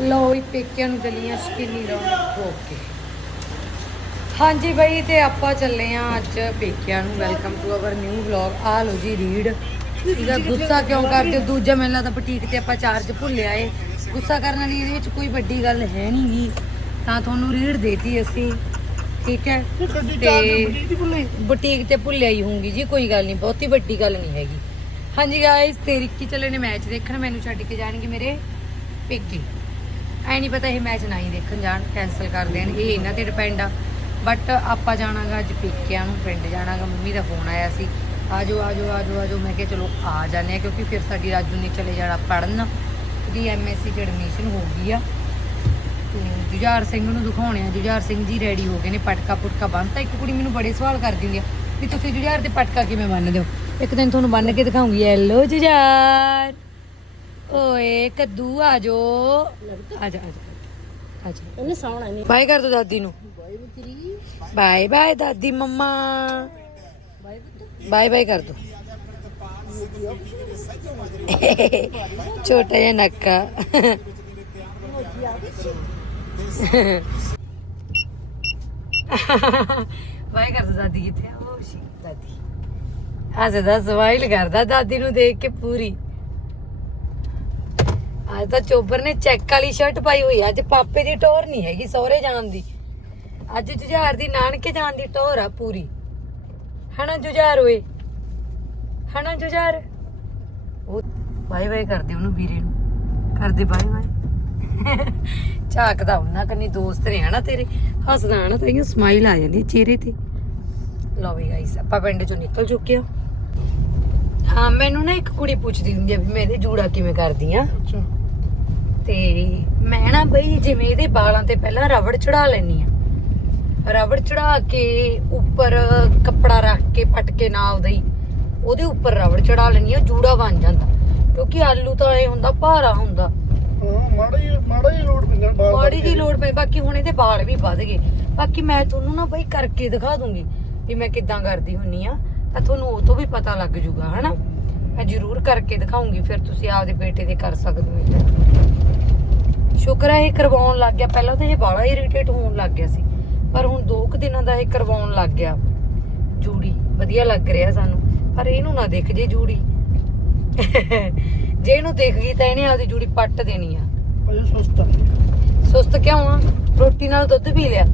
ਲੋ ਹੀ ਪੇਕਿਆਂ ਨੂੰ ਚੱਲੀਆਂ ਸ਼ਕੀਨੀ ਲਾਉਣ ਓਕੇ ਹਾਂਜੀ ਬਈ ਤੇ ਆਪਾਂ ਚੱਲੇ ਆ ਅੱਜ ਪੇਕਿਆਂ ਨੂੰ। Welcome to our new vlog ਆ ਲੋ ਜੀ ਰੀਡ ਆ ਗੁੱਸਾ ਕਿਉਂ ਕਰਦੇ? ਹੋ? ਦੂਜਾ ਮੈਨੂੰ ਲੱਗਦਾ ਬੁਟੀਕ ਤੇ ਆਪਾਂ ਚਾਰਜ ਭੁੱਲਿਆ ਏ। ਗੁੱਸਾ ਕਰਨ ਵਾਲੀ ਇਹਦੇ ਵਿੱਚ ਕੋਈ ਵੱਡੀ ਗੱਲ ਹੈ ਨਹੀਂ ਗੀ। ਤਾਂ ਤੁਹਾਨੂੰ ਰੀਡ ਦੇਤੀ ਅਸੀਂ। ਠੀਕ ਹੈ? ਤੇ ਬੁਟੀਕ ਤੇ ਭੁੱਲਿਆ ਹੀ ਹੋਊਗੀ ਜੀ ਕੋਈ ਗੱਲ ਨਹੀਂ। ਬਹੁਤੀ ਵੱਡੀ ਗੱਲ ਨਹੀਂ ਹੈਗੀ। ਹਾਂਜੀ ਗਾਇਸ ਤੇ ਰਿੱਕੀ ਚੱਲੇ ਨੇ ਮੈਚ ਦੇਖਣ? ਮੈਨੂੰ ਛੱਡ ਕੇ ਜਾਣਗੇ ਮੇਰੇ ਪੇਕੇ। ਐ ਨਹੀਂ ਪਤਾ ਇਹ ਮੈਚ ਨਾ ਹੀ ਦੇਖਣ ਜਾਣ ਕੈਨਸਲ ਕਰ ਦੇਣ, ਇਹ ਇਹਨਾਂ ਤੇ ਡਿਪੈਂਡ ਆ। ਬਟ ਆਪਾਂ ਜਾਣਾਗਾ ਅੱਜ ਪੇਕਿਆਂ ਨੂੰ, ਪਿੰਡ ਜਾਣਾਗਾ, ਮੰਮੀ ਦਾ ਫੋਨ ਆਇਆ ਸੀ। ਆਜੋ ਆਜੋ ਆਜੋ ਆਜੋ, ਮੈਂ ਕਿਹਾ ਚਲੋ ਆ ਜਾਂਦੇ ਆ, ਕਿਉਂਕਿ ਫਿਰ ਸਾਡੀ ਰਾਜੂ ਨੇ ਚਲੇ ਜਾਣਾ ਪੜਨ ਉਹਦੀ ਐਮਐਸਸੀ ਚ ਐਡਮਿਸ਼ਨ ਹੋ ਗਈ ਆ। ਤੇ ਜੁਝਾਰ ਸਿੰਘ ਨੂੰ ਦਿਖਾਉਣੇ ਆ। ਜੁਝਾਰ ਸਿੰਘ ਜੀ ਰੈਡੀ ਹੋ ਗਏ ਨੇ, ਪਟਕਾ ਪੁਟਕਾ ਬੰਨਤਾ ਇੱਕ ਕੁੜੀ ਮੈਨੂੰ ਬੜੇ ਸਵਾਲ ਕਰਦੀ ਹੁੰਦੀ ਆ ਵੀ ਤੁਸੀਂ ਜੁਝਾਰ ਤੇ ਪਟਕਾ ਕਿਵੇਂ ਬੰਨਦੇ ਹੋ? ਇੱਕ ਦਿਨ ਤੁਹਾਨੂੰ ਬੰਨ ਕੇ ਦਿਖਾਉਂਗੀ। ਐਲੋ ਜੁਝਾਰ! ਓਏ ਕੱਦੂ ਆਜੋ ਆਜਾ ਆਜਾ ਆਜਾ ਉਹਨੇ ਸੌਣਾ ਨਹੀਂ ਬਾਏ ਕਰ ਦੋ ਦਾਦੀ ਨੂੰ। ਬੁਤਰੀ। ਬਾਏ ਬਾਏ ਦਾਦੀ ਮੰਮਾ। ਬੁੱਤ ਬਾਏ ਬਾਏ ਕਰ ਦੋ। ਛੋਟਾ ਜਿਹਾ ਨੱਕਾ। ਬਾਏ ਕਰ ਦੋ ਦਾਦੀ ਕਿੱਥੇ ਆ? ਉਹ ਸ਼ੀ ਦਾਦੀ। ਅੱਜ ਦਾ ਸਮਾਈਲ ਕਰਦਾ ਦਾਦੀ ਨੂੰ ਦੇਖ ਕੇ ਪੂਰੀ। ਅੱਜ ਤਾਂ ਚੋਬਰ ਨੇ ਚੈੱਕ ਵਾਲੀ ਸ਼ਰਟ ਪਾਈ ਹੋਈ ਅੱਜ ਪਾਪੇ ਦੀ ਟੋਰ ਨਹੀਂ ਹੈਗੀ ਸਹੁਰੇ ਜਾਣ ਦੀ। ਅੱਜ ਜੁਝਾਰ ਦੀ ਨਾਨਕੇ ਜਾਣ ਦੀ ਟੋਰ ਆ ਪੂਰੀ। ਹਨਾ ਜੁਝਾਰ ਓਏ? ਹਨਾ ਜੁਝਾਰ? ਉਹ ਬਾਏ ਬਾਏ ਕਰਦੇ ਉਹਨੂੰ ਵੀਰੇ ਨੂੰ। ਕਰਦੇ ਬਾਏ ਬਾਏ ਝਾਕਦਾ ਉਹਨਾਂ ਕੰਨੀ ਦੋਸਤ ਨੇ ਹਨਾ ਤੇਰੇ। ਹੱਸਦਾ ਹਨਾ ਤਾਂ ਸਮਾਈਲ ਆ ਜਾਂਦੀ ਹੈ ਚਿਹਰੇ ਤੇ। ਲਓ ਵੀ ਗਾਈਸ ਆਪਾਂ ਪਿੰਡ ਚੋਂ ਨਿਕਲ ਚੁੱਕੇ ਆ ਹਾਂ, ਮੈਨੂੰ ਨਾ ਇੱਕ ਕੁੜੀ ਪੁੱਛਦੀ ਹੁੰਦੀ ਆ ਵੀ ਮੈਂ ਇਹਦੇ ਜੂੜਾ ਕਿਵੇਂ ਕਰਦੀ ਆ। ਅੱਛਾ। ਤੇ ਮੈਂ ਨਾ ਬਈ ਜਿਵੇਂ ਇਹਦੇ ਵਾਲਾਂ ਤੇ ਪਹਿਲਾਂ ਰਬੜ ਚੜਾ ਲੈਣੀ ਆ ਰਬੜ ਚੜਾ ਕੇ ਉੱਪਰ ਕੱਪੜਾ ਰੱਖ ਕੇ ਪਟਕੇ ਨਾਲ ਹੀ ਉਹਦੇ ਉੱਪਰ ਰਬੜ ਚੜਾ ਲੈਣੀ ਆ ਜੂੜਾ ਬਣ ਜਾਂਦਾ। ਕਿਉਂਕਿ ਆਲੂ ਤਾਂ ਐ ਹੁੰਦਾ ਭਾਰਾ ਹੁੰਦਾ। ਮਾੜਾ ਲੋਡ ਪੈਂਦਾ ਦੀ ਲੋੜ ਪਈ ਬਾਕੀ ਹੁਣ ਇਹਦੇ ਵਾਲ ਵੀ ਵੱਧ ਗਏ। ਬਾਕੀ ਮੈਂ ਤੁਹਾਨੂੰ ਨਾ ਬਈ ਕਰਕੇ ਦਿਖਾ ਦੂੰਗੀ ਵੀ ਮੈਂ ਕਿੱਦਾਂ ਕਰਦੀ ਹੁੰਨੀ ਆ। ਤਾਂ ਤੁਹਾਨੂੰ ਉਹ ਤੋਂ ਵੀ ਪਤਾ ਲੱਗ ਜੂਗਾ ਹਨਾ? ਮੈਂ ਜ਼ਰੂਰ ਕਰਕੇ ਦਿਖਾਉਂਗੀ ਫਿਰ ਤੁਸੀਂ ਆਪਦੇ ਬੇਟੇ ਦੇ ਕਰ ਸਕਦੇ ਹੋ ਸ਼ੁਕਰ ਹੈ ਇਹ ਕਰਵਾਉਣ ਲੱਗ ਗਿਆ। ਪਹਿਲਾਂ ਤਾਂ ਇਹ ਬਾਲਾ ਇਰੀਟੇਟ ਹੋਣ ਲੱਗ ਗਿਆ ਸੀ। ਪਰ ਹੁਣ ਦੋ ਕੁ ਦਿਨਾਂ ਦਾ ਇਹ ਕਰਵਾਉਣ ਲੱਗ ਗਿਆ। ਜੂੜੀ ਵਧੀਆ ਲੱਗ ਰਿਹਾ ਸਾਨੂੰ। ਪਰ ਇਹਨੂੰ ਨਾ ਦਿਖ ਜੇ ਜੂੜੀ। ਜੇ ਇਹਨੂੰ ਦਿਖ ਗਈ ਤਾਂ ਇਹਨੇ ਆਪਦੀ ਜੂੜੀ ਪੱਟ ਦੇਣੀ ਆ। ਸੁਸਤਾ ਸੁਸਤ ਕਿਉਂ ਆ? ਰੋਟੀ ਨਾਲ ਦੁੱਧ ਪੀ ਲਿਆ।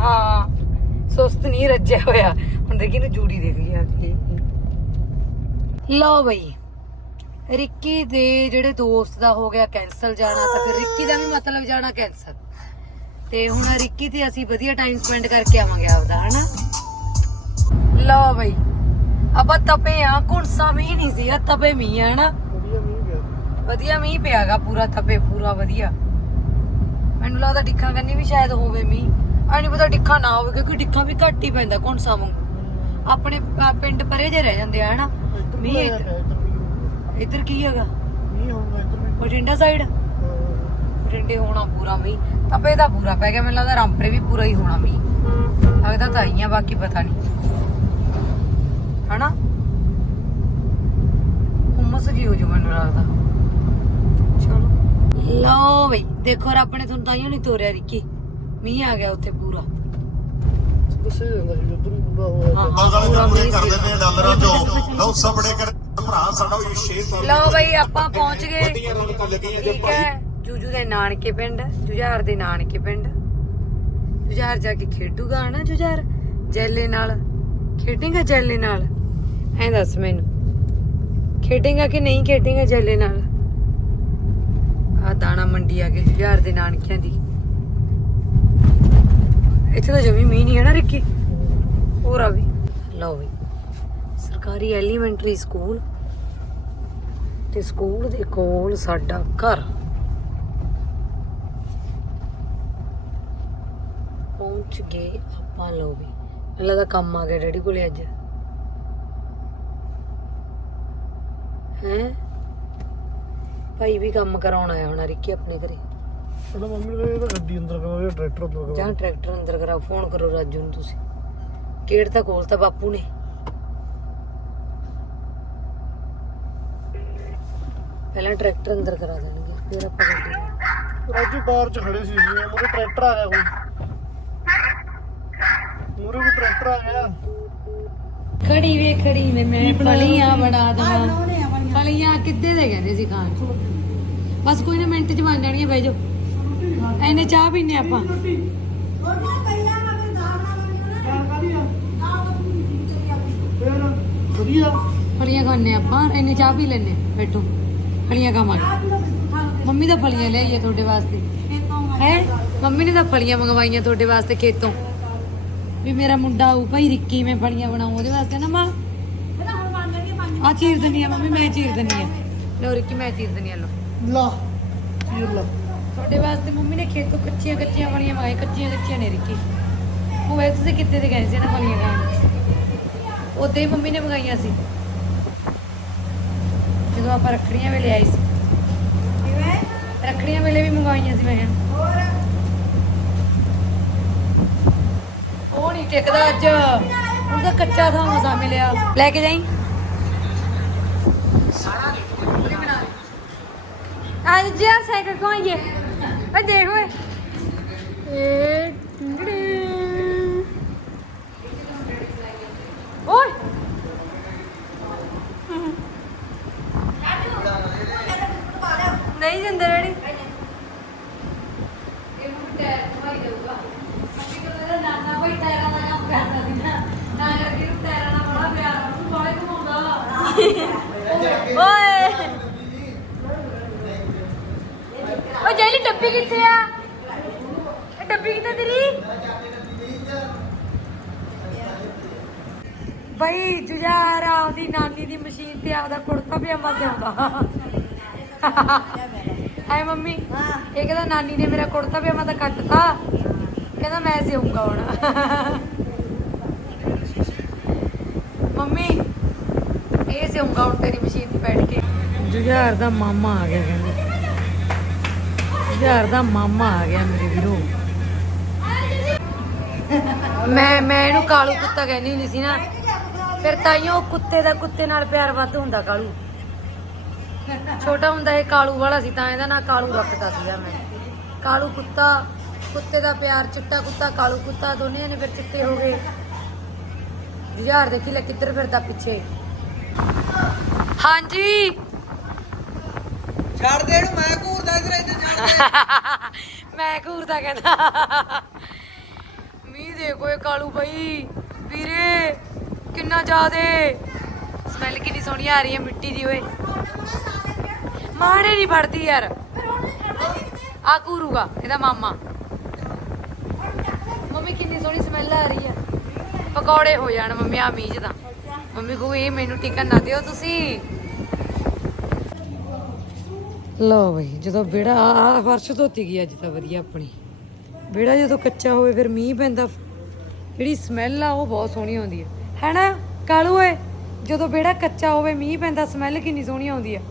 ਹਾਂ ਸੁਸਤ ਨਹੀਂ ਰੱਜਿਆ ਹੋਇਆ। ਹੁਣ ਦੇਖੀ ਨੂੰ ਜੂੜੀ ਦੇਖ ਗਈ ਆ ਲਓ ਬਈ। ਰਿੱਕੀ ਦੇ ਜਿਹੜੇ ਦੋਸਤ ਦਾ ਹੋ ਗਿਆ ਕੈਨਸਲ ਜਾਣਾ ਤਾਂ ਫਿਰ ਰਿੱਕੀ ਦਾ ਵੀ ਮਤਲਬ ਜਾਣਾ ਕੈਨਸਲ ਤੇ ਹੁਣ ਰਿੱਕੀ ਤੇ ਅਸੀਂ ਵਧੀਆ ਟਾਈਮ ਸਪੈਂਡ ਕਰਕੇ ਆਵਾਂਗੇ ਆਪਦਾ ਹਨਾ? ਲਓ ਬਈ ਆਪਾਂ ਤਪੇ ਆ ਕੁਣਸਾ ਮੀਂਹ ਨਹੀਂ ਸੀ ਆ ਤਪੇ ਮੀਂਹ ਆ ਹਨਾ? ਵਧੀਆ ਮੀਂਹ ਪਿਆਗਾ ਪੂਰਾ ਤਪੇ ਪੂਰਾ ਵਧੀਆ। ਮੈਨੂੰ ਲੱਗਦਾ ਡਿੱਖਾਂ ਕੰਨੀ ਵੀ ਸ਼ਾਇਦ ਹੋਵੇ ਮੀਂਹ। ਆ ਨਹੀਂ ਪਤਾ ਡਿੱਖਾ ਨਾ ਹੋਵੇ ਕਿਉਂਕਿ ਡਿੱਖਾਂ ਵੀ ਘੱਟ ਹੀ ਪੈਂਦਾ ਕੌਣ ਵਾਂਗੂ। ਆਪਣੇ ਪਿੰਡ ਪਰੇ ਜੇ ਰਹਿ ਜਾਂਦੇ ਆ ਹਨਾ? ਮੀਂਹ ਇੱਧਰ- ਕੀ ਹੈਗਾ? ਮੀਂਹ ਹੋਊਗਾ ਇੱਧਰ ਵੀ ਬਠਿੰਡਾ ਸਾਈਡ ਹਾਂ। ਬਠਿੰਡੇ ਹੋਣਾ ਪੂਰਾ ਮੀਂਹ ਤਪੇ ਦਾ ਪੂਰਾ ਪੈ ਗਿਆ ਮੈਨੂੰ ਲੱਗਦਾ ਰਾਮਪਰੇ ਵੀ ਪੂਰਾ ਹੀ ਹੋਣਾ ਮੀਂਹ ਲੱਗਦਾ ਤਾਂ ਆਈਆਂ ਬਾਕੀ ਪਤਾ ਨਹੀਂ। ਹਨਾ? ਹੁਮਸ ਜੀ ਹੋ ਜੂ ਮੈਨੂੰ ਲੱਗਦਾ। ਚਲੋ। ਲਓ ਬਈ ਦੇਖੋ ਰੱਬ ਨੇ ਤੁਹਾਨੂੰ ਤਾਈਓ ਨਹੀਂ ਤੋਰਿਆ ਰਿੱਕੀ। ਮੀਂਹ ਆ ਗਿਆ ਉੱਥੇ ਪੂਰਾ। ਦੱਸੇ ਜਾਂਦਾ ਸੀ ਉੱਧਰ ਵੀ ਪੂਰਾ ਹੋਇਆ। ਹਾਂ। ਪੂਰਾ ਮੀਂਹ ਕਰ। ਦਿੰਦੇ ਆ ਡਾਲਰਾਂ ਚੋਂ ਲਓ ਸਬੜੇ ਕਰ ਭਰਾ ਸਾਡਾ ਲਓ ਬਈ ਆਪਾਂ ਪਹੁੰਚ ਗਏ। ਵੱਡੀਆਂ ਰੌਣਕਾਂ ਲੱਗੀਆਂ ਜੇ ਠੀਕ ਭਾਈ। ਹੈ। ਜੂਜੂ ਦੇ ਨਾਨਕੇ ਪਿੰਡ ਜੁਝਾਰ ਦੇ ਨਾਨਕੇ ਪਿੰਡ। ਜੁਝਾਰ ਜਾ ਕੇ ਖੇਡੂਗਾ ਨਾ ਜੁਝਾਰ? ਜੈਲੇ ਨਾਲ। ਖੇਡੇਗਾ ਜੈਲੇ ਨਾਲ? ਐਂ ਦੱਸ ਮੈਨੂੰ। ਖੇਡੇਗਾ ਕਿ ਨਹੀਂ ਖੇਡੇਗਾ ਜੈਲੇ ਨਾਲ? ਆ ਦਾਣਾ ਮੰਡੀ ਆ ਗਈ ਜੁਝਾਰ ਦੇ ਨਾਨਕਿਆਂ ਦੀ। ਇੱਥੇ ਤਾਂ ਜਮੀ ਮੀਂਹ ਨਹੀਂ ਹੈ ਨਾ ਰਿੱਕੀ। ਹੋਰ ਆ ਵੀ। ਲਓ ਵੀ। ਸਰਕਾਰੀ ਐਲੀਮੈਂਟਰੀ ਸਕੂਲ। ਤੇ ਸਕੂਲ ਦੇ ਕੋਲ ਸਾਡਾ ਘਰ। ਪਹੁੰਚ ਗਏ ਆਪਾਂ ਲੋ ਵੀ ਮੈਨੂੰ ਲੱਗਦਾ ਕੰਮ ਆ ਗਿਆ ਡੈਡੀ ਕੋਲੇ ਅੱਜ। ਹੈ? ਭਾਈ ਵੀ ਕੰਮ ਕਰਾਉਣ ਆਇਆ ਹੋਣਾ ਰਿੱਕੀ ਆਪਣੇ ਘਰੇ। ਪਹਿਲਾਂ ਮੰਮੀ ਨੇ ਇਹਦਾ ਗੱਡੀ ਅੰਦਰ ਕਰੋ ਜਾਂ ਟਰੈਕਟਰ ਅੰਦਰ ਕਰੋ ਜਾਂ ਟਰੈਕਟਰ ਅੰਦਰ ਕਰਾਓ ਫੋਨ ਕਰੋ ਰਾਜੂ ਨੂੰ ਤੁਸੀਂ। ਗੇਟ ਤਾਂ ਖੋਲਤਾ ਬਾਪੂ ਨੇ। ਪਹਿਲਾਂ ਟਰੈਕਟਰ ਅੰਦਰ ਕਰਾ ਦੇਣਗੇ ਫਿਰ ਆਪਾਂ ਗੱਡੀ ਰਾਜੂ ਬਾਹਰ ਚ ਖੜੇ ਸੀ ਜੀ ਮੂਰੇ ਟਰੈਕਟਰ ਆ ਗਿਆ ਕੋਈ। ਮੂਰੇ ਕੋਈ ਟਰੈਕਟਰ ਆ ਗਿਆ। ਖੜੀ ਵੇ ਖੜੀ ਵੇ ਮੈਂ ਫਲੀਆਂ ਬਣਾ ਦਵਾਂ। ਫਲੀਆਂ ਕਿੱਦੇ ਦੇ ਕਹਿੰਦੇ ਸੀ ਖਾਣ? ਨੂੰ? ਬਸ ਕੋਈ ਨਾ ਮਿੰਟ ਚ ਬਣ ਜਾਣੀਆਂ ਬਹਿ ਜਾਓ। ਐਨੇ ਚਾਹ ਪੀਨੇ ਆਪਾਂ। ਫੇਰ ਵਧੀਆ। ਫਲੀਆਂ ਖਾਣੇ ਆਪਾਂ ਐਨੇ ਚਾਹ ਪੀ ਲੈਨੇ ਬੈਠੋ। ਫਲੀਆਂ ਖਾਵਾਂਗੇ। ਮੰਮੀ ਦਾ ਫਲੀਆਂ ਲਿਆਈਏ ਤੁਹਾਡੇ ਵਾਸਤੇ। ਹੈ? ਮੰਮੀ ਨੇ ਤਾਂ ਫਲੀਆਂ ਮੰਗਵਾਈਆਂ ਤੁਹਾਡੇ ਵਾਸਤੇ ਖੇਤੋਂ। ਵੀ ਮੇਰਾ ਮੁੰਡਾ ਆਊ ਭਾਈ ਰਿੱਕੀ ਮੈਂ ਫਲੀਆਂ ਬਣਾਉ ਉਹਦੇ ਵਾਸਤੇ ਨਾ ਮਾਂ। ਆ ਚੀਰ ਦਨੀ ਆ ਮੰਮੀ ਮੈਂ ਚੀਰ ਦਨੀ ਆ। ਲੋ ਰਿੱਕੀ ਮੈਂ ਚੀਰ ਦਨੀ ਆ ਲੋ ਲਾ ਚੀਰ ਲਾ। ਤੁਹਾਡੇ ਵਾਸਤੇ ਮੰਮੀ ਨੇ ਖੇਤੋਂ ਕੱਚੀਆਂ ਕੱਚੀਆਂ ਫਲੀਆਂ ਮੰਗਾਈ ਕੱਚੀਆਂ ਕੱਚੀਆਂ ਨੇ ਰਿੱਕੀ। ਉਹ ਵੈਸੇ ਤੁਸੀਂ ਕਿੱਥੇ ਤੇ ਗਏ ਸੀ ਨਾ ਫਲੀਆਂ ਖਾਣ। ਹੀ ਮੰਮੀ ਨੇ ਮੰਗਾਈਆਂ ਸੀ। ਜਦੋਂ ਆਪਾਂ ਰੱਖੜੀਆਂ ਵੇਲੇ ਆਈ ਸੀ। ਰੱਖੜੀਆਂ ਵੇਲੇ ਵੀ ਮੰਗਵਾਈਆਂ ਸੀ ਮੈਂ। ਕਿਹਾ ਉਹ ਨਹੀਂ ਟਿਕਦਾ ਅੱਜ। ਉਹਦਾ ਕੱਚਾ ਥਾਂ ਮਸਾ ਮਿਲਿਆ। ਲੈ ਕੇ ਜਾਈ। ਅੱਜ ਜੀ ਸਾਈਕਲ ਕੋ ਆਈਏ ਓਏ ਦੇਖ ਓਏ। ਏ ਟਿੰਗੜੀ ਓਏ ਨਹੀਂ ਦਿੰਦੇ ਰੈਡੀ ਇਹਨੂੰ ਟਾਇਰ ਘੁਮਾਈ ਦੇਊਗਾ ਅੱਗੇ ਕੋਲ ਇਹਦਾ ਨਾਨਾ ਭਾਈ ਟਾਇਰਾਂ ਦਾ ਕੰਮ ਕਰਦਾ ਸੀ ਨਾ ਤਾਂ ਕਰਕੇ ਇਹਨੂੰ ਟਾਇਰਾਂ ਨਾਲ ਬੜਾ ਪਿਆਰ ਆ, ਉਹਨੂੰ ਬਾਲੇ ਘੁਮਾਉਂਦਾ ਓਏ। ਓ ਜੈਲੀ ਡੱਬੀ ਕਿੱਥੇ ਆ? ਇਹ ਡੱਬੀ ਕਿੱਥੇ ਤੇਰੀ? ਬਈ ਜੁਝਾਰ ਆਪਦੀ ਨਾਨੀ ਦੀ ਮਸ਼ੀਨ ਤੇ ਆਪਦਾ ਕੁੜਤਾ ਪਜਾਮਾ ਸਿਉਂਦਾ। ਹਾਏ ਮੰਮੀ। ਇਹ ਕਹਿੰਦਾ ਨਾਨੀ ਨੇ ਮੇਰਾ ਕੁੜਤਾ ਪਜਾਮਾ ਤਾਂ ਕੱਟਤਾ। ਕਹਿੰਦਾ ਮੈਂ ਸਿਉਂਗਾ ਹੁਣ ਮੰਮੀ ਇਹ ਸਿਉਂਗਾ ਹੁਣ ਤੇਰੀ ਮਸ਼ੀਨ ਤੇ ਬੈਠ ਕੇ? ਜੁਝਾਰ ਦਾ ਮਾਮਾ ਆ ਗਿਆ ਕਹਿੰਦੇ। ਜੁਝਾਰ ਦਾ ਮਾਮਾ ਆ ਗਿਆ ਮੇਰੇ ਵੀਰੋ। ਮੈਂ ਮੈਂ ਇਹਨੂੰ ਕਾਲੂ ਕੁੱਤਾ ਕਹਿੰਦੀ ਹੁੰਦੀ ਸੀ ਨਾ। ਫਿਰ ਤਾਈਓ ਕੁੱਤੇ ਦਾ ਕੁੱਤੇ ਨਾਲ ਪਿਆਰ ਵੱਧ ਹੁੰਦਾ ਕਾਲੂ। ਛੋਟਾ ਹੁੰਦਾ ਇਹ ਕਾਲੂ ਵਾਲਾ ਸੀ ਤਾਂ ਇਹਦਾ ਨਾਂ ਕਾਲੂ ਰੱਖਦਾ ਸੀਗਾ ਮੈਂ। ਕਾਲੂ ਕੁੱਤਾ ਕੁੱਤੇ ਦਾ ਪਿਆਰ ਚਿੱਟਾ ਕੁੱਤਾ ਕਾਲੂ ਕੁੱਤਾ ਦੋਨੇ ਨੇ ਫਿਰ ਚਿੱਟੇ ਹੋ ਗਏ। ਜੁਝਾਰ ਦੇਖੀ ਲੈ ਕਿੱਧਰ ਫਿਰਦਾ ਪਿੱਛੇ। ਹਾਂਜੀ। ਛੱਡ ਦੇ ਇਹਨੂੰ ਮੈਂ ਘੂਰਦਾ ਇਧਰ ਇਧਰ ਛੱਡ ਦੇ। ਮੈਂ ਘੂਰਦਾ ਕਹਿੰਦਾ। ਮੀਂਹ ਦੇਖੋ ਇਹ ਕਾਲੂ ਬਈ। ਵੀਰੇ ਕਿੰਨਾ ਜ਼ਿਆਦੇ। ਸਮੈਲ ਕਿੰਨੀ ਸੋਹਣੀ ਆ ਰਹੀ ਹੈ ਮਿੱਟੀ ਦੀ ਓਏ। ਮਾਰੇ ਨਹੀਂ ਫੜਦੀ ਯਾਰ। ਆ ਘੂਰੂਗਾ, ਇਹਦਾ ਮਾਮਾ। ਮੰਮੀ, ਕਿੰਨੀ ਸੋਹਣੀ ਸਮੈਲ ਆ ਰਹੀ ਹੈ। ਪਕੌੜੇ ਹੋ ਜਾਣ ਮੰਮੀ ਆ ਮੀਂਹ 'ਚ ਮੰਮੀ ਕਹੂ, ਇਹ ਮੈਨੂੰ ਟਿਕਣ ਨਾ ਦਿਓ ਤੁਸੀਂ। ਲਓ ਬਈ, ਜਦੋਂ ਵਿਹੜਾ, ਆ ਫਰਸ਼ ਧੋਤੀ ਗਈ ਅੱਜ ਤਾਂ ਵਧੀਆ ਆਪਣੀ। ਵਿਹੜਾ ਜਦੋਂ ਕੱਚਾ ਹੋਵੇ, ਫਿਰ ਮੀਂਹ ਪੈਂਦਾ। ਜਿਹੜੀ ਸਮੈਲ ਆ, ਉਹ ਬਹੁਤ ਸੋਹਣੀ ਆਉਂਦੀ ਹੈ। ਹੈਨਾ ਕਾਲੂ ਓਏ? ਜਦੋਂ ਵਿਹੜਾ ਕੱਚਾ ਹੋਵੇ, ਮੀਂਹ ਪੈਂਦਾ ਸਮੈਲ ਕਿੰਨੀ ਸੋਹਣੀ ਆਉਂਦੀ ਹੈ।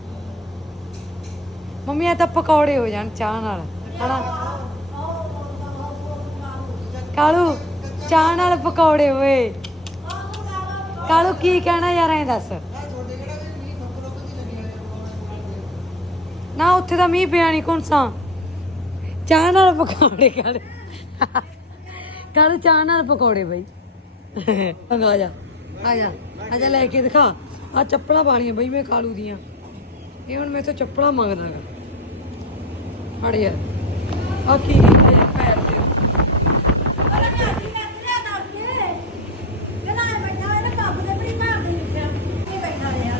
ਮੰਮੀ ਆ ਤਾਂ ਪਕੌੜੇ ਹੋ ਜਾਣ ਚਾਹ ਨਾਲ, ਹਨਾ? ਕਾਲੂ, ਚਾਹ ਨਾਲ ਪਕੌੜੇ ਓਏ। ਕਾਲੂ, ਕੀ ਕਹਿਣਾ ਯਾਰ, ਐਂ ਦੱਸ। ਨਾ, ਉੱਥੇ ਤਾਂ ਮੀਂਹ ਪਿਆ ਨਹੀਂ ਕੌਣਸਾ ਚਾਹ ਨਾਲ ਪਕੌੜੇ ਕਰ ਕਾਲੂ, ਚਾਹ ਨਾਲ ਪਕੌੜੇ ਬਈ। ਅੰਗ, ਆ ਜਾ। ਆ ਜਾ। ਆ ਜਾ, ਲੈ ਕੇ ਦਿਖਾ। ਆ ਚੱਪਲਾਂ ਪਾਣੀਆਂ ਬਈ ਮੈਂ ਕਾਲੂ ਦੀਆਂ। ਇਹ ਹੁਣ ਮੇਰੇ ਤੋਂ ਚੱਪਲਾਂ ਮੰਗਦਾ ਗਾ। ਫੜ ਯਾਰ ਆ ਕੀ ਕੀਤਾ ਯਾਰ ਪੈਰ ਤੇ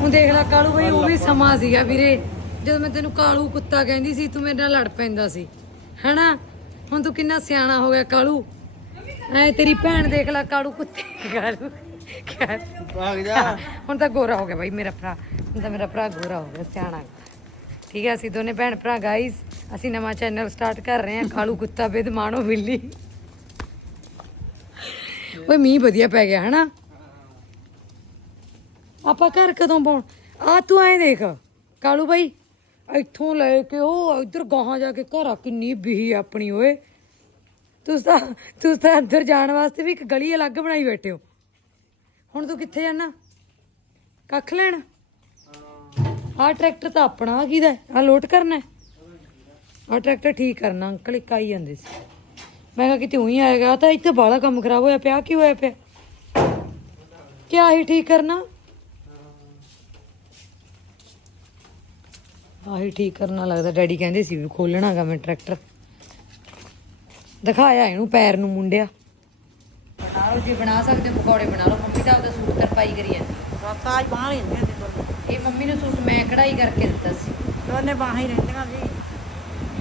ਹੁਣ ਦੇਖ ਲੈ ਕਾਲੂ ਬਈ ਉਹ ਵੀ ਸਮਾਂ ਸੀਗਾ ਵੀਰੇ। ਜਦੋਂ ਮੈਂ ਤੈਨੂੰ ਕਾਲੂ ਕੁੱਤਾ ਕਹਿੰਦੀ ਸੀ ਤੂੰ ਮੇਰੇ ਨਾਲ ਲੜ ਪੈਂਦਾ ਸੀ। ਹੈਨਾ? ਹੁਣ ਤੂੰ ਕਿੰਨਾ ਸਿਆਣਾ ਹੋ ਗਿਆ ਕਾਲੂ। ਐ ਤੇਰੀ ਭੈਣ ਦੇਖ ਲੈ ਕਾਲੂ ਕੁੱਤੇ ਕਾਲੂ ਭਾਗ ਜਾ। ਹੁਣ ਤਾਂ ਗੋਰਾ ਹੋ ਗਿਆ ਬਾਈ ਮੇਰਾ ਭਰਾ। ਹੁਣ ਤਾਂ ਮੇਰਾ ਭਰਾ ਗੋਰਾ ਹੋ ਗਿਆ ਸਿਆਣਾ। ਠੀਕ ਹੈ ਅਸੀਂ ਦੋਨੇ ਭੈਣ ਭਰਾ ਗਾਈਸ ਅਸੀਂ ਨਵਾਂ ਚੈਨਲ ਸਟਾਰਟ ਕਰ ਰਹੇ ਹਾਂ, ਕਾਲੂ ਕੁੱਤਾ ਬੇਦ ਮਾਣੋ ਬਿੱਲੀ। ਓਏ, ਮੀਂਹ ਵਧੀਆ ਪੈ ਗਿਆ, ਹਨਾ? ਆਪਾਂ ਘਰ ਕਦੋਂ ਪਾਉਣ ਆ ਤੂੰ ਐਂ ਦੇਖ, ਕਾਲੂ ਬਾਈ, ਇੱਥੋਂ ਲੈ ਕੇ ਉਹ ਇੱਧਰ ਗਾਹਾਂ ਜਾ ਕੇ ਘਰ ਆ, ਕਿੰਨੀ ਬੀਹੀ ਆਪਣੀ, ਓਏ। ਤੁਸੀਂ ਤਾਂ ਤੁਸੀਂ ਤਾਂ ਅੰਦਰ ਜਾਣ ਵਾਸਤੇ ਵੀ ਇੱਕ ਗਲੀ ਅਲੱਗ ਬਣਾਈ ਬੈਠੇ ਹੋ। ਹੁਣ ਤੂੰ ਕਿੱਥੇ ਜਾਣਾ? ਕੱਖ ਲੈਣ? ਆਹ ਟਰੈਕਟਰ ਤਾਂ ਆਪਣਾ ਆ, ਕਿਹਦਾ? ਆ ਲੋਟ ਕਰਨਾ ਆ ਟਰੈਕਟਰ ਠੀਕ ਕਰਨਾ ਅੰਕਲ ਇੱਕ ਆਈ ਜਾਂਦੇ ਸੀ। ਮੈਂ ਕਿਹਾ ਕਿਤੇ ਉਹੀ ਆਏਗਾ ਤਾਂ ਇੱਥੇ ਬਾਲਾ ਕੰਮ ਖਰਾਬ ਹੋਇਆ ਪਿਆ ਕੀ ਹੋਇਆ ਪਿਆ? ਕਿਆ ਹੀ ਠੀਕ ਕਰਨਾ? ਆਹੀ ਠੀਕ ਕਰਨਾ ਲੱਗਦਾ ਡੈਡੀ ਕਹਿੰਦੇ ਸੀ ਵੀ ਖੋਲਣਾਗਾ ਮੈਂ ਟਰੈਕਟਰ। ਦਿਖਾਇਆ ਇਹਨੂੰ ਪੈਰ ਨੂੰ ਮੁੰਡਿਆ। ਬਣਾ ਲਓ ਜੇ ਬਣਾ ਸਕਦੇ ਹੋ ਪਕੌੜੇ ਬਣਾ ਲਓ। ਮੰਮੀ ਤਾਂ ਆਪਦਾ ਸੂਟ ਤਰਪਾਈ ਕਰੀ ਜਾਂਦੀ। ਸਾਜ ਬਾਹਾਂ ਲੈਂਦੇ ਤੇ ਕੋਲ ਇਹ ਮੰਮੀ ਨੂੰ ਸੂਟ ਮੈਂ ਕਢਾਈ ਕਰਕੇ ਦਿੱਤਾ ਸੀ। ਦੋਨੇ ਬਾਹਾਂ ਹੀ ਰਹਿੰਦੀਆਂ ਸੀ।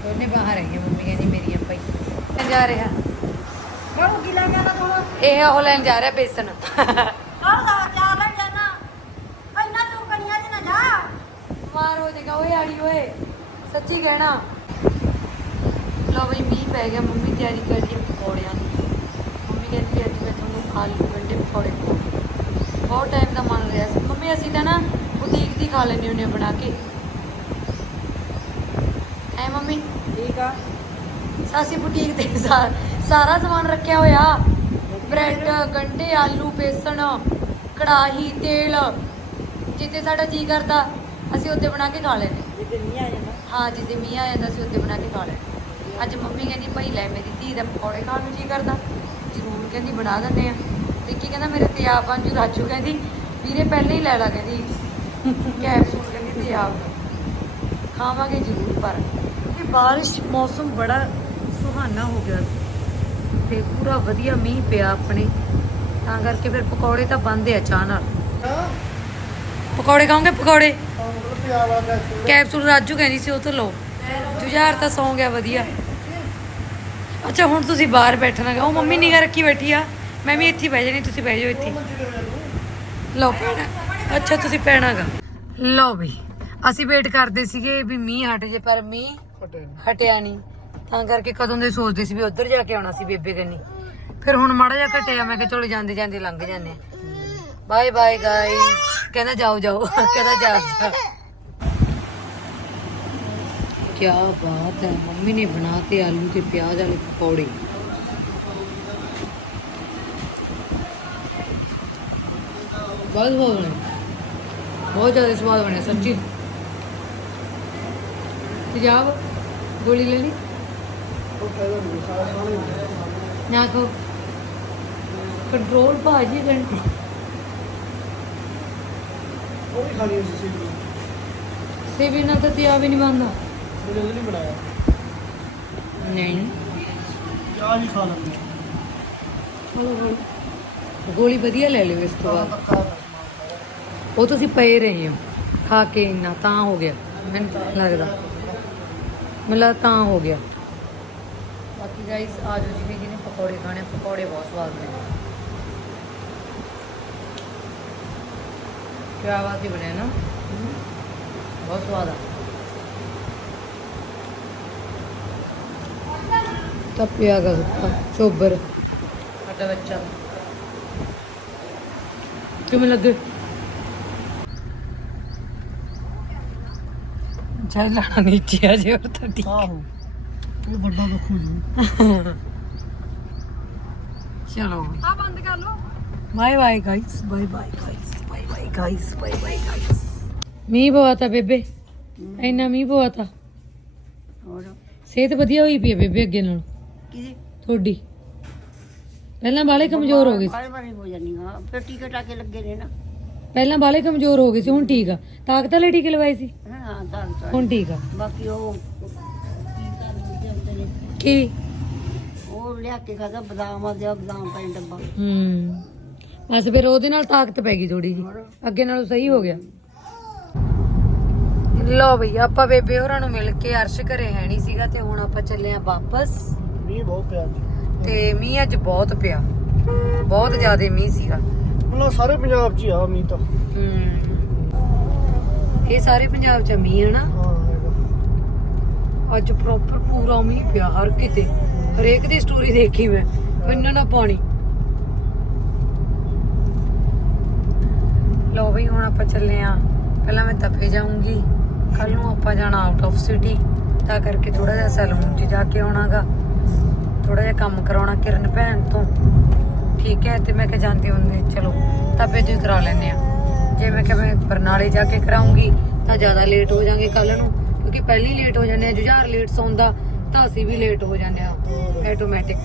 ਦੋਨੇ ਬਾਹਰ ਆਈਆਂ ਮੰਮੀ ਕਹਿੰਦੀ ਮੇਰੀਆਂ ਪਈ ਮੈਂ ਜਾ ਰਿਹਾ ਬਾਹੂ ਕੀ ਲੈ ਗਿਆ ਨਾ ਤੂੰ? ਇਹ ਉਹ ਲੈਣ ਜਾ ਰਿਹਾ ਬੇਸਨ। ਆਹ ਦਾ ਚਾਰ ਲੈ ਜਾਣਾ ਇੰਨਾ ਤੂੰ ਕਣੀਆਂ ਚ ਨਾ ਜਾ। ਮਾਰ ਹੋ ਜਾਏਗਾ ਓਏ ਆੜੀ ਓਏ। ਸੱਚੀ ਕਹਿਣਾ। ਬਈ ਮੀਂਹ ਪੈ ਗਿਆ ਮੰਮੀ ਤਿਆਰੀ ਕਰ ਰਹੀ ਹੈ ਪਕੌੜਿਆਂ ਦੀ। ਮੰਮੀ ਕਹਿੰਦੀ ਅੱਜ ਮੈਂ ਤੁਹਾਨੂੰ ਆਲੂ ਗੰਡੇ ਪਕੌੜੇ ਖਵਾਉਂਗੀ ਬਹੁਤ ਟਾਈਮ ਦਾ ਮਨ ਰਿਹਾ ਸੀ। ਮੰਮੀ ਅਸੀਂ ਤਾਂ ਨਾ ਬੁਟੀਕ ਦੀ ਖਾ ਲੈਂਦੇ ਹੁੰਦੇ ਹਾਂ ਬਣਾ ਕੇ। ਮੰਮੀ। ਠੀਕ ਆ। ਸਾਸੀ ਬੁਟੀਕ ਤੇ ਸਾਰਾ ਸਮਾਨ ਰੱਖਿਆ ਹੋਇਆ। ਬ੍ਰੈਡ ਗੰਡੇ ਆਲੂ ਬੇਸਣ ਕੜਾਹੀ ਤੇਲ। ਜਿੱਤੇ ਸਾਡਾ ਜੀ ਕਰਦਾ ਅਸੀਂ ਉੱਤੇ ਬਣਾ ਕੇ ਖਾ ਲੈਂਦੇ। ਜਿੱਦੇ ਨਹੀਂ ਆ ਜਾਂਦਾ। ਹਾਂ ਜਿੱਦੇ ਮੀਂਹ ਆ ਜਾਂਦਾ ਸੀ ਉੱਤੇ ਬਣਾ ਕੇ ਖਾ ਲੈਂਦੇ। ਅੱਜ ਮੰਮੀ ਕਹਿੰਦੀ ਭਾਈ ਲੈ ਮੇਰੀ ਧੀ ਦਾ ਪਕੌੜੇ ਖਾਣ ਨੂੰ ਜੀ ਕਰਦਾ। ਜ਼ਰੂਰ ਕਹਿੰਦੀ ਬਣਾ ਦਿੰਦੇ ਆ। ਵਿੱਕੀ ਕਹਿੰਦਾ ਮੇਰੇ ਤਿਆਬ ਵਾਂਜੂ ਰਾਜੂ ਕਹਿੰਦੀ ਵੀਰੇ ਪਹਿਲੇ ਹੀ ਲੈ ਲਾ ਕਹਿੰਦੀ। ਕੈਪਸੂਲ ਕਹਿੰਦੀ ਤਿਆਬ ਖਾਵਾਂਗੇ ਜ਼ਰੂਰ ਪਰ ਇਹ ਬਾਰਿਸ਼ ਮੌਸਮ ਬੜਾ ਸੁਹਾਨਾ ਹੋ ਗਿਆ ਤੇ ਪੂਰਾ ਵਧੀਆ ਮੀਂਹ ਪਿਆ ਆਪਣੇ। ਤਾਂ ਕਰਕੇ ਫਿਰ ਪਕੌੜੇ ਤਾਂ ਬੰਦੇ ਆ ਚਾਹ ਨਾਲ। ਪਕੌੜੇ ਖਾਓਗੇ ਪਕੌੜੇ? ਕੈਪਸੂਲ ਰਾਜੂ ਕਹਿੰਦੀ ਸੀ ਉਹ ਤੋਂ ਲਓ। ਜੁਝਾਰ ਤਾਂ ਸੌਂ ਗਿਆ ਵਧੀਆ। ਅੱਛਾ, ਹੁਣ ਤੁਸੀਂ ਬਾਹਰ ਬੈਠਣਾ ਗਾ ਉਹ ਮੰਮੀ ਨਿਗਾ ਰੱਖੀ ਬੈਠੀ ਆ। ਮੈਂ ਵੀ ਇੱਥੇ ਹੀ ਬਹਿ ਜਾਣੀ, ਤੁਸੀਂ ਬਹਿ ਜਾਓ ਇੱਥੇ। ਲਓ ਪੈਣਾ ਅੱਛਾ, ਤੁਸੀਂ ਪੈਣਾਗਾ ਲਓ ਵੀ, ਅਸੀਂ ਵੇਟ ਕਰਦੇ ਸੀਗੇ ਵੀ ਮੀਂਹ ਹਟ ਜੇ, ਪਰ ਮੀਂਹ ਹਟਿਆ ਨਹੀਂ ਤਾਂ ਕਰਕੇ ਕਦੋਂ ਦੇ ਸੋਚਦੇ ਸੀ ਵੀ ਉੱਧਰ ਜਾ ਕੇ ਆਉਣਾ ਸੀ ਬੇਬੇ ਕੰਨੀ। ਫਿਰ ਹੁਣ ਮਾੜਾ ਜਿਹਾ ਘਟਿਆ, ਮੈਂ ਕਿਹਾ ਚਲੋ ਜਾਂਦੇ ਜਾਂਦੇ ਲੰਘ ਜਾਂਦੇ ਬਾਏ ਬਾਏ ਗਾਇਸ ਕਹਿੰਦਾ ਜਾਓ ਜਾਓ। ਕਹਿੰਦਾ ਜਾ ਜਾ। ਕੀ ਬਾਤ ਹੈ। ਮੰਮੀ ਨੇ ਬਣਾਤੇ ਆਲੂ ਤੇ ਪਿਆਜ਼ ਵਾਲੇ ਪਕੌੜੇ। ਬਹੁਤ ਸਵਾਦ ਬਣੇ। ਬਹੁਤ ਜ਼ਿਆਦਾ ਸਵਾਦ ਬਣਿਆ ਸੱਚੀ। ਪੰਜਾਬ ਗੋਲੀ ਲੈ ਲਈ ਕੰਟਰੋਲ ਭਾਜੀ ਕੰਟਰੋਲ ਉਹ ਵੀ ਖਾਣੀ ਸੀ ਸੀ ਸੇ ਬਿਨਾ ਤਾਂ ਤਿਆਬ ਹੀ ਨਹੀਂ ਬੰਦਾ ਮੈਨੂੰ ਨਹੀਂ ਬਣਾਇਆ ਨਹੀਂ ਚਾਹ ਹੀ ਖਾ ਲੈਂਦੇ ਹਲੋ ਗੋਲੀ ਵਧੀਆ ਲੈ ਲਿਓ ਇਸ ਤੋਂ ਬਾਅਦ ਉਹ ਤੁਸੀਂ ਪਏ ਰਹੇ ਹੋ ਖਾ ਕੇ ਇੰਨਾ ਤਾਂ ਹੋ ਗਿਆ ਮੈਨੂੰ ਲੱਗਦਾ ਲੱਗਦਾ ਤਾਂ ਹੋ ਗਿਆ। ਬਾਕੀ ਗਾਇਸ ਆਜੋ ਜੀ ਵੀ ਜਿਹਨੇ ਪਕੌੜੇ ਖਾਣੇ ਪਕੌੜੇ ਬਹੁਤ ਸਵਾਦ ਨੇ। ਕਿਆ ਬਾਤ ਹੀ ਬਣਿਆ ਨਾ। ਬਹੁਤ ਸਵਾਦ ਆ। ਤਪਿਆ ਗਾ ਸੁੱਕਾ ਚੋਬਰ ਸਾਡਾ ਬੱਚਾ। ਕਿਵੇਂ ਲੱਗੇ? ਚੱਲ ਲਾਣਾ ਨੀਚੇ ਆ ਜੇ ਹੋਰ ਤਾਂ ਠੀਕ। ਆਹੋ। ਇਹ ਵੱਡਾ ਦੁੱਖ ਹੋ ਜੂ। ਚਲੋ। ਆ ਬੰਦ ਕਰ ਲੋ bye bye guys bye bye guys bye bye guys bye bye guys ਮੀਂਹ ਪਵਾਤਾ ਬੇਬੇ। ਇੰਨਾ ਮੀਂਹ ਹੋਰ? ਸਿਹਤ ਵਧੀਆ ਹੋਈ ਪਈ ਬੇਬੇ ਅੱਗੇ ਨਾਲੋਂ? ਕਿਹਦੀ ਤੁਹਾਡੀ? ਪਹਿਲਾਂ ਬਾਲੇ ਕਮਜ਼ੋਰ ਹੋ ਗਏ ਸੀ। ਬਾਰੇ ਬਾਰੇ ਹੋ ਜਾਨੀ ਹਾਂ ਫਿਰ ਟੀਕੇ ਟਾਕੇ ਲੱਗੇ ਨੇ ਨਾ। ਪਹਿਲਾਂ ਬਾਲੇ ਕਮਜ਼ੋਰ ਹੋ ਗਏ ਸੀ ਹੁਣ ਠੀਕ ਆ। ਤਾਕਤ ਵਾਲੇ ਟੀਕੇ ਲਵਾਏ ਸੀ? ਹਾਂ ਤਾਂ ਹੁਣ ਠੀਕ ਆ। ਬਾਕੀ ਉਹ ਕੀ? ਉਹ ਲਿਆ ਕੇ ਖਾਦਾ ਬਦਾਮ ਆ ਦਿਆ ਬਦਾਮ ਪੈ ਡੱਬਾ। ਹੂੰ। ਬਸ ਫਿਰ ਉਹਦੇ ਨਾਲ ਤਾਕਤ ਪੈ ਗਈ ਥੋੜੀ ਜੀ ਅੱਗੇ ਨਾਲੋਂ ਸਹੀ ਹੋ ਗਿਆ। ਲੋ ਬਈ ਆਪਾਂ ਬੇਬੇ ਹੋਰਾਂ ਨੂੰ ਮਿਲ ਕੇ ਅਰਸ਼ ਘਰੇ ਹੈ ਨਹੀਂ ਸੀਗਾ ਤੇ ਹੁਣ ਆਪਾਂ ਚੱਲੇ ਆ ਵਾਪਸ। ਮੀਂਹ ਬਹੁਤ ਪਿਆ ਤੇ ਮੀਂਹ ਅੱਜ ਬਹੁਤ ਪਿਆ। ਬਹੁਤ ਜ਼ਿਆਦਾ ਮੀਂਹ ਸੀਗਾ। ਮਤਲਬ ਸਾਰੇ ਪੰਜਾਬ 'ਚ ਹੀ ਆ ਮੀਂਹ ਤਾਂ। ਹੂੰ। ਇਹ ਸਾਰੇ ਪੰਜਾਬ ਚ ਮੀਂਹ ਹੈ ਨਾ ਹਾਂ ਹੈਗਾ। ਅੱਜ ਪ੍ਰੋਪਰ ਪੂਰਾ ਮੀਂਹ ਪਿਆ ਹਰ ਕਿਤੇ। ਹਰੇਕ ਦੀ ਸਟੋਰੀ ਦੇਖੀ ਮੈਂ ਇੰਨਾ ਨਾ ਪਾਣੀ। ਲੋ ਬਈ ਹੁਣ ਆਪਾਂ ਚੱਲੇ ਆ। ਪਹਿਲਾਂ ਮੈਂ ਤਪੇ ਜਾਊਂਗੀ। ਕੱਲ ਨੂੰ ਆਪਾਂ ਜਾਣਾ ਆਊਟ ਆਫ ਸਿਟੀ ਤਾਂ ਕਰਕੇ ਥੋੜਾ ਜਿਹਾ ਸੈਲੂਨ 'ਚ ਜਾ ਕੇ ਆਉਣਾਗਾ। ਥੋੜਾ ਜਿਹਾ ਕੰਮ ਕਰਾਉਣਾ ਕਿਰਨ ਭੈਣ ਤੋਂ। ਠੀਕ ਹੈ ਤੇ ਮੈਂ ਕਿਹਾ ਜਾਂਦੀ ਹੁੰਦੀ, ਚਲੋ ਤਪੇ ਤੋਂ ਹੀ ਕਰਾ ਲੈਨੇ ਆ ਜੇ ਮੈਂ ਕਿਹਾ ਮੈਂ ਬਰਨਾਲੇ ਜਾ ਕੇ ਕਰਾਉਂਗੀ, ਤਾਂ ਜ਼ਿਆਦਾ ਲੇਟ ਹੋ ਜਾਾਂਗੇ ਕੱਲ ਨੂੰ, ਕਿਉਂਕਿ ਪਹਿਲੀ ਲੇਟ ਹੋ ਜਾਂਦੇ ਆ ਜੁਝਾਰ ਲੇਟ ਸੌਂਦਾ ਤਾਂ ਅਸੀਂ ਵੀ ਲੇਟ ਹੋ ਜਾਂਦੇ ਆ ਆਟੋਮੈਟਿਕ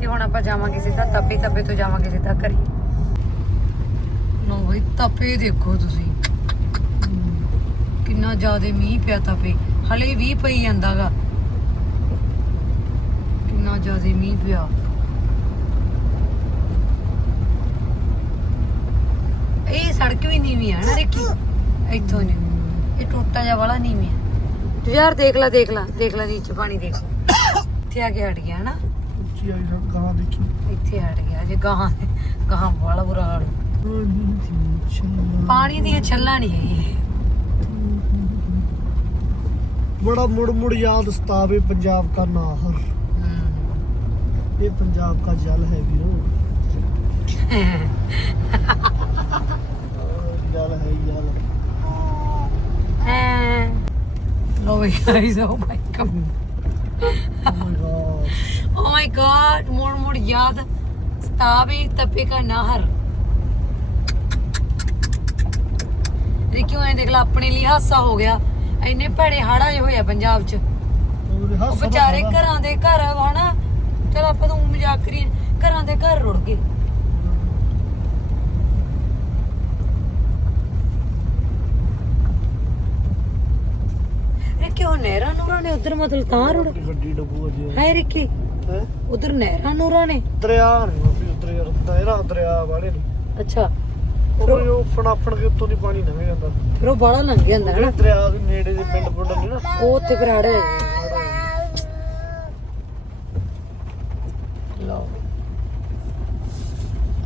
ਤੇ ਹੁਣ ਆਪਾਂ ਜਾਵਾਂਗੇ ਸਿੱਧਾ ਤਪੇ ਤਪੇ ਤੋਂ ਜਾਵਾਂਗੇ ਸਿੱਧਾ ਘਰੇ। ਲੋ ਬਈ ਤਪੇ ਦੇਖੋ ਤੁਸੀਂ। ਕਿੰਨਾ ਜ਼ਿਆਦਾ ਮੀਂਹ ਪਿਆ ਤਾਪੇ ਹਲੇ ਵੀ ਪਈ ਜਾਂਦਾਗਾ ਕਿੰਨਾ ਜ਼ਿਆਦਾ ਮੀਂਹ ਪਿਆ ਇਹ ਸੜਕ ਵੀ ਨੀਵੀਂ ਹੈ ਨਾ ਦੇਖੀ? ਇੱਥੋਂ ਨੇ ਇਹ ਟੋਟਾ ਜਿਹਾ ਵਾਲਾ ਨਹੀਂ ਮੈਂ ਤੂੰ ਯਾਰ ਦੇਖ ਲੈ ਦੇਖ ਲੈ ਦੇਖ ਲੈ ਨੀਚੇ ਪਾਣੀ ਦੇਖ ਇੱਥੇ ਆ ਕੇ ਹਟ ਗਿਆ ਹਨਾ ਉੱਚੀ ਆਈ ਸਭ ਗਾਂ ਦੇਖੀ। ਇੱਥੇ ਹਟ ਗਿਆ ਜੇ ਗਾਂ ਗਾਂ ਵਾਲਾ ਬੁਰਾ ਹਾਲ। ਪਾਣੀ ਦੀਆਂ ਛੱਲਾਂ ਨਹੀਂ ਹੈਗੀ ਬੜਾ ਮੁੜ ਮੁੜ ਯਾਦ ਸਤਾਵੇ ਪੰਜਾਬ ਦਾ ਨਾਹਰ। ਇਹ ਪੰਜਾਬ ਦਾ ਜਲ ਹੈ ਵੀਰੋ। ਹਾਲ ਦੇਖ ਲਾ ਆਪਣੇ ਲਈ ਹਾਸਾ ਹੋ ਗਿਆ ਇੰਨੇ ਭੜੇ ਹੜਾ ਆਏ ਹੋਇਆ ਪੰਜਾਬ 'ਚ। ਵਿਚਾਰੇ ਘਰਾਂ ਦੇ ਘਰ ਹਨਾ? ਚਲ ਆਪਾਂ ਤੂੰ ਮਜ਼ਾਕ ਕਰੀਏ। ਘਰਾਂ ਦੇ ਘਰ ਰੁੜ ਗਏ। ਇਹ ਕਿਉਂ ਨਹਿਰਾਂ ਨੂਰਾਂ ਨੇ? ਉਧਰ ਮਤਲਬ ਤਾਂ ਰੁੜ ਗੱਡੀ ਡੱਬੂ ਅਜੇ ਹੈ ਰਿੱਕੀ? ਹੈ? ਉਧਰ ਨਹਿਰਾਂ ਨੂਰਾਂ ਨੇ? ਦਰਿਆ ਨਹੀਂ ਉਧਰ ਯਾਰ ਦਰਿਆ ਦਰਿਆ ਵਾਲੇ ਨਹੀਂ ਅੱਛਾ। ਉਹ ਕੋਈ ਉਹ ਫਣਾਫਣ ਕੇ ਉੱਤੋਂ ਦੀ ਪਾਣੀ ਲੰਘ ਜਾਂਦਾ। ਫਿਰ ਉਹ ਬਾਹਲਾ ਲੰਘ ਜਾਂਦਾ ਜਿਹੜੇ ਹਨਾ? ਦਰਿਆ ਦੇ ਨੇੜੇ ਦੇ ਪਿੰਡ ਪੁੰਡ ਨਹੀਂ ਨਾ। ਉਹ ਉੱਥੇ ਫਿਰ ਆੜੇ ਲਓ।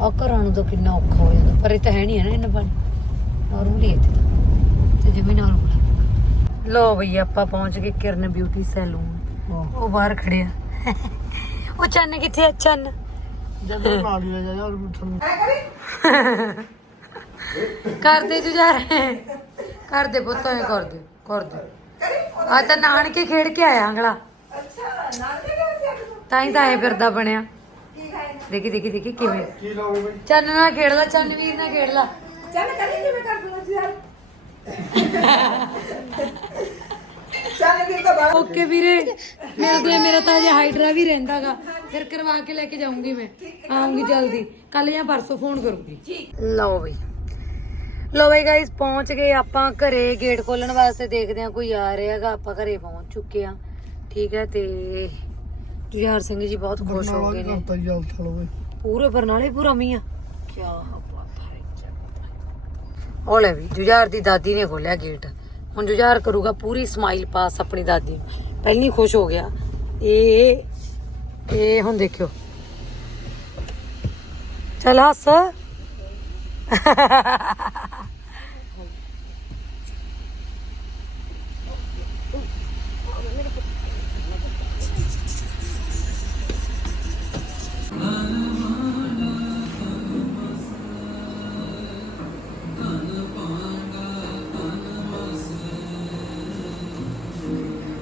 ਆ ਘਰਾਂ ਨੂੰ ਤਾਂ ਕਿੰਨਾ ਔਖਾ ਹੋ ਜਾਂਦਾ ਪਰ ਇਹ ਤਾਂ ਹੈ ਨਹੀਂ ਹੈ ਨਾ ਇਹਨਾਂ ਪਾਣੀ। ਨਾਰਮਲੀ ਇੱਥੇ ਤਾਂ। ਤੇ ਜਿਵੇਂ ਨਾਰਮਲ ਲੋ ਬਈ ਆਪਾਂ ਪਹੁੰਚ ਗਏ ਕਿਰਨ ਬਿਊਟੀ ਸੈਲੂਨ ਉਹ ਬਾਹਰ ਖੜਿਆ ਉਹ ਚੰਨ ਕਿੱਥੇ ਆ? ਚੰਨ। ਜਦੋਂ ਨਾਲ ਹੀ ਲੈ ਜਾ ਯਾਰ ਤੁਹਾਨੂੰ ਕਰਦੇ ਜੁਝਾਰ। ਕਰਦੇ ਪੁੱਤ ਐ ਕਰਦੇ ਕਰਦੇ ਆ ਤਾਂ ਨਾਨਕੇ ਖੇਡ ਕੇ ਆਇਆ ਅੰਗਲਾ। ਤਾਂ ਹੀ ਤਾਂ ਐ ਫਿਰਦਾ ਬਣਿਆ। ਦੇਖੀ ਦੇਖੀ ਦੇਖੀ ਕਿਵੇਂ। ਕੀ ਲਾਉਂਗੇ ਬਈ? ਚੰਨ ਨਾਲ ਖੇਡ ਲੈ ਚੰਨ ਵੀਰ ਨਾਲ ਖੇਡ ਲੈ। ਚੱਲ ਕਰੀ ਕਿਵੇਂ ਕਰ ਜੀ ਚੱਲ ਫਿਰ ਤਾਂ ਬਾਹਰ ਓਕੇ ਵੀਰੇ ਮਿਲਦੇ ਆ ਮੇਰਾ ਤਾਂ ਅਜੇ ਹਾਈਡਰਾ ਵੀ ਰਹਿੰਦਾਗਾ। ਫਿਰ ਕਰਵਾ ਕੇ ਲੈ ਕੇ ਜਾਊਂਗੀ ਮੈਂ। ਆਉਂਗੀ ਜਲਦੀ। ਕੱਲ ਜਾਂ ਪਰਸੋਂ ਫੋਨ ਕਰੂੰਗੀ। ਲਓ ਬਈ। ਲਓ ਬਈ ਗਾਇਸ ਪਹੁੰਚ ਗਏ ਆਪਾਂ ਘਰੇ। ਗੇਟ ਖੋਲਣ ਵਾਸਤੇ ਦੇਖਦੇ ਆ ਕੋਈ ਆ ਰਿਹਾਗਾ ਆਪਾਂ ਘਰੇ ਪਹੁੰਚ ਚੁੱਕੇ ਆ ਠੀਕ ਹੈ ਤੇ ਜੁਝਾਰ ਸਿੰਘ ਜੀ ਬਹੁਤ ਖੁਸ਼ ਹੋ ਗਏ ਨੇ। ਜਲ ਥਲੋ ਪੂਰੇ ਬਰਨਾਲੇ ਪੂਰਾ ਮੀਆਂ ਕੀ ਉਹ ਲੈ ਵੀ, ਜੁਝਾਰ ਦੀ ਦਾਦੀ ਨੇ ਖੋਲਿਆ ਗੇਟ ਹੁਣ ਜੁਝਾਰ ਕਰੂਗਾ ਪੂਰੀ ਸਮਾਈਲ ਪਾਸ ਆਪਣੀ ਦਾਦੀ ਨੂੰ। ਪਹਿਲੀ ਖੁਸ਼ ਹੋ ਗਿਆ। ਇਹ ਇਹ ਹੁਣ ਦੇਖਿਓ। ਚਲ ਹੱਸ।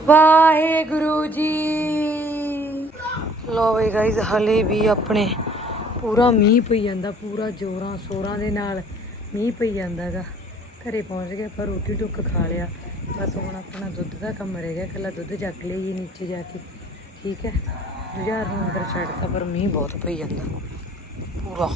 ਵਾਹਿਗੁਰੂ ਜੀ। ਲੋ ਵੇ ਗਾਇਜ਼ ਹਲੇ ਵੀ ਆਪਣੇ ਪੂਰਾ ਮੀਂਹ ਪਈ ਜਾਂਦਾ, ਪੂਰਾ ਜੋਰਾਂ ਸੋਰਾਂ ਦੇ ਨਾਲ ਮੀਂਹ ਪਈ ਜਾਂਦਾਗਾ ਘਰੇ ਪਹੁੰਚ ਗਏ ਪਰ ਰੋਟੀ ਟੁੱਕ ਖਾ ਲਿਆ। ਬਸ ਹੁਣ ਆਪਣਾ ਦੁੱਧ ਦਾ ਕੰਮ ਰਹਿ ਗਿਆ ਕੱਲਾ ਦੁੱਧ ਚੱਕ ਲਈਏ ਨੀਚੇ ਜਾ ਕੇ। ਠੀਕ ਹੈ? ਜੁਝਾਰ ਨੂੰ ਅੰਦਰ ਛੱਡਤਾ, ਪਰ ਮੀਂਹ ਬਹੁਤ ਪਈ ਜਾਂਦਾ। ਪੂਰਾ।